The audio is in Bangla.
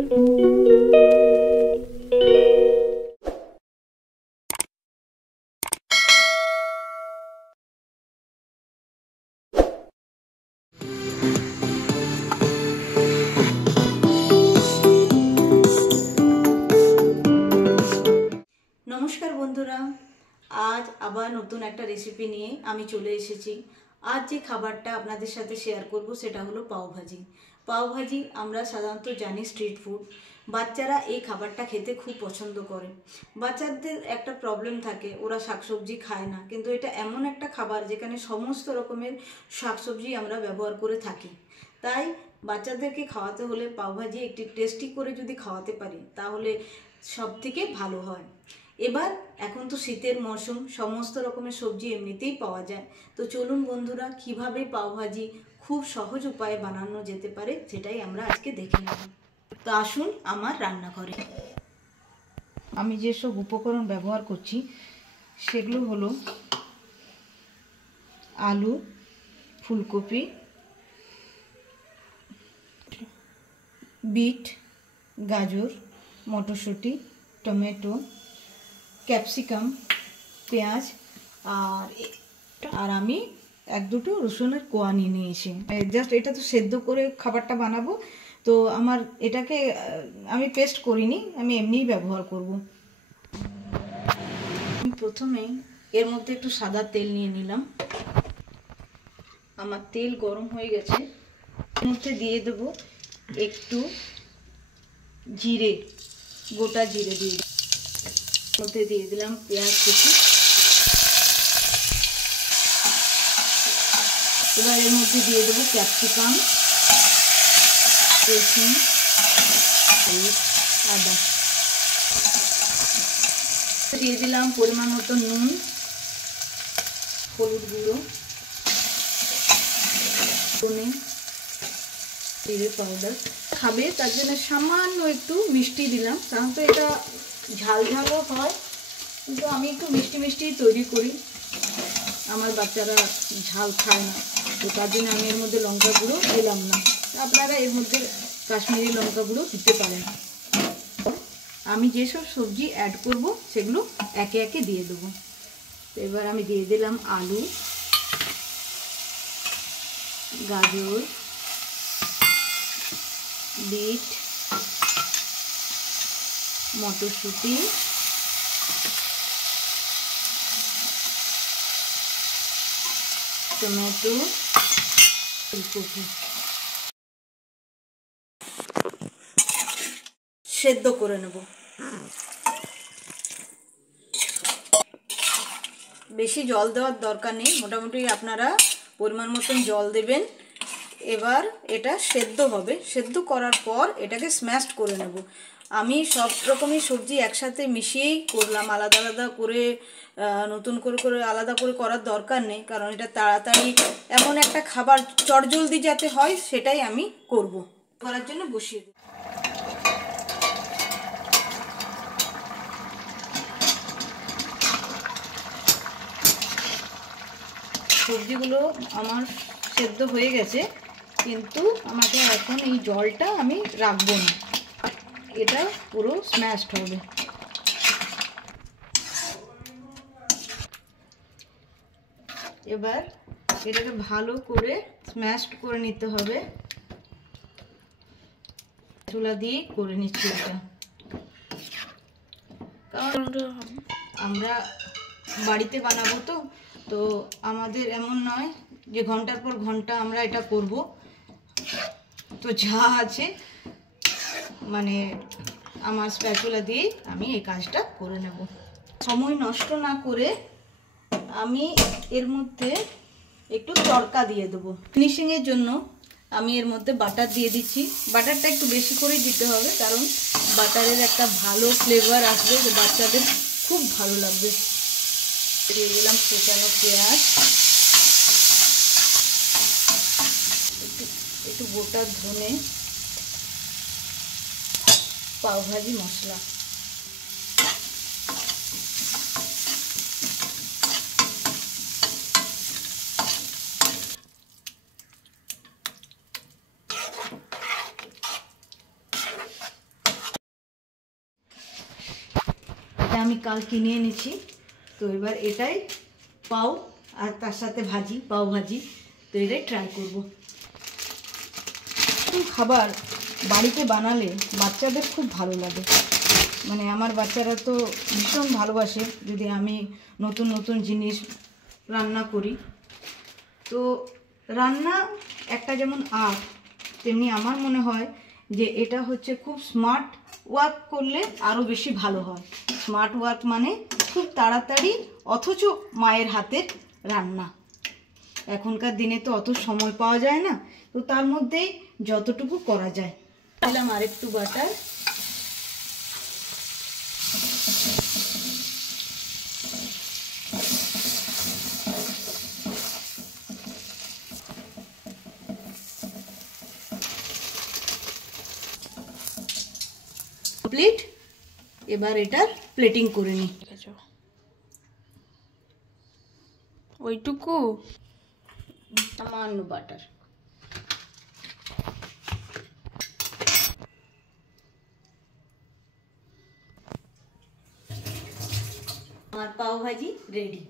नमस्कार बंधुरा आज आबार नतून एक रेसिपि निये आमी चले एसेछि। आज जे खाबारटा आपनादेर साथे शेयर करब सेटा हलो पाव भाजी। पाव भाजी आमरा साधारणत जानी स्ट्रीट फुड, बाच्चारा এই খাবারটা খেতে খুব পছন্দ করে। বাচ্চাদের একটা প্রবলেম থাকে, ওরা শাকসবজি খায় না, কিন্তু এটা এমন একটা খাবার যেখানে সমস্ত রকমের শাকসবজি আমরা ব্যবহার করে থাকি। তাই বাচ্চাদেরকে খাওয়াতে হলে পাव ভাজি একটি টেস্টি করে যদি খাওয়াতে পারি তাহলে সবথেকে ভালো হয়। এবার এখন তো শীতের মৌসুম, সমস্ত রকমের সবজি এমনিতেই পাওয়া যায়। তো চলুন বন্ধুরা কিভাবে পাव ভাজি খুব সহজ উপায়ে বানানো যেতে পারে সেটাই আমরা আজকে দেখে নেব। তো আসুন আমার রান্নাঘরে। আমি যে সব উপকরণ ব্যবহার করছি সেগুলো হলো আলু, ফুলকপি, বিট, গাজর, মটরশুঁটি, টমেটো, ক্যাপসিকাম, পেঁয়াজ আর আমি এক দুটো রসুনের কোয়া নিয়ে নিয়েছি। জাস্ট এটা তো সেদ্ধ করে খাবারটা বানাবো, তো আমার এটাকে আমি পেস্ট করিনি, আমি এমনিই ব্যবহার করব। আমি প্রথমে এর মধ্যে একটু সাদা তেল নিয়ে নিলাম। আমার তেল গরম হয়ে গেছে, এর মধ্যে দিয়ে দেবো একটু জিরে, গোটা জিরে দিয়ে মধ্যে দিয়ে দিলাম পেঁয়াজ কুচি। এবার এর মধ্যে দিয়ে দেবো ক্যাপসিকাম, রসুন, আদা। দিয়ে দিলাম পরিমাণ মতো নুন, হলুদ গুঁড়ো, ধনে জিরে পাউডার। খাবে তার জন্য সামান্য একটু মিষ্টি দিলাম। সাধারণত এটা ঝাল ঝালও হয়, কিন্তু আমি একটু মিষ্টি মিষ্টি তৈরি করি, আমার বাচ্চারা ঝাল খায় না, তো তার জন্য আমি এর মধ্যে লঙ্কা গুঁড়ো দিলাম না। আপনারা এর মধ্যে কাশ্মীরি লঙ্কা গুঁড়ো দিতে পারেন। আমি যেসব সবজি অ্যাড করব সেগুলো একে একে দিয়ে দেবো। তো এবার আমি দিয়ে দিলাম আলু, গাজর, বিট, মটরশুঁটি, টমেটো, ফুলকপি সেদ্ধ করে নেব। বেশি জল দেওয়ার দরকার নেই, মোটামুটি আপনারা পরিমাণ মতন জল দেবেন। এবার এটা সেদ্ধ হবে, সেদ্ধ করার পর এটাকে স্ম্যাশড করে নেব। আমি সব রকমই সবজি একসাথে মিশিয়েই করলাম, আলাদা আলাদা করে নতুন করে করে আলাদা করে করার দরকার নেই, কারণ এটা তাড়াতাড়ি এমন একটা খাবার চটজলদি যাতে হয় সেটাই আমি করব। করার জন্য বসিয়ে দেব। সবজিগুলো আমার সেদ্ধ হয়ে গেছে, কিন্তু আমাকে এখন এই জলটা আমি রাখবো না, এটা পুরো স্ম্যাশড হবে। এবার এটাকে ভালো করে স্ম্যাশড করে নিতে হবে। চুলা দিয়ে করে নিচ্ছি এটা, কারণ আমরা বাড়িতে বানাবো, তো আমাদের এমন নয় যে ঘন্টার পর ঘন্টা আমরা এটা করব। তো যা আছে মানে আমার স্প্যাচুলা দিয়ে আমি এই কাজটা করে নেব। সময় নষ্ট না করে আমি এর মধ্যে একটু তড়কা দিয়ে দেবো। ফিনিশিংয়ের জন্য আমি এর মধ্যে বাটার দিয়ে দিচ্ছি। বাটারটা একটু বেশি করেই দিতে হবে, কারণ বাটারের একটা ভালো ফ্লেভার আসবে, যে বাচ্চাদের খুব ভালো লাগবে। দিয়ে দিলাম কুচানো পেঁয়াজ, একটু গোটা ধনে, পাव ভাজি মশলা। আমি কাল কিনে এনেছি। তো এবার এটাই পাও আর তার সাথে ভাজি, পাও ভাজি। তো এটাই ট্রাই করব। খাবার বাড়িতে বানালে বাচ্চাদের খুব ভালো লাগে। মানে আমার বাচ্চারা তো ভীষণ ভালোবাসে যদি আমি নতুন নতুন জিনিস রান্না করি। তো রান্না একটা যেমন আর্ট, তেমনি আমার মনে হয় যে এটা হচ্ছে খুব স্মার্ট ওয়ার্ক করলে আরও বেশি ভালো হয়। স্মার্ট ওয়ার্ক মানে খুব তাড়াতাড়ি, অথচ মায়ের হাতের রান্না। এখনকার দিনে তো অত সময় পাওয়া যায় না, তো তার মধ্যেই যতটুকু করা যায়। দিলাম আরেকটু বাটার। কমপ্লিট। এবার এটার প্লেটিং করে নিই। ওইটুকু সামান্য বাটার। আমার পাও ভাজি রেডি।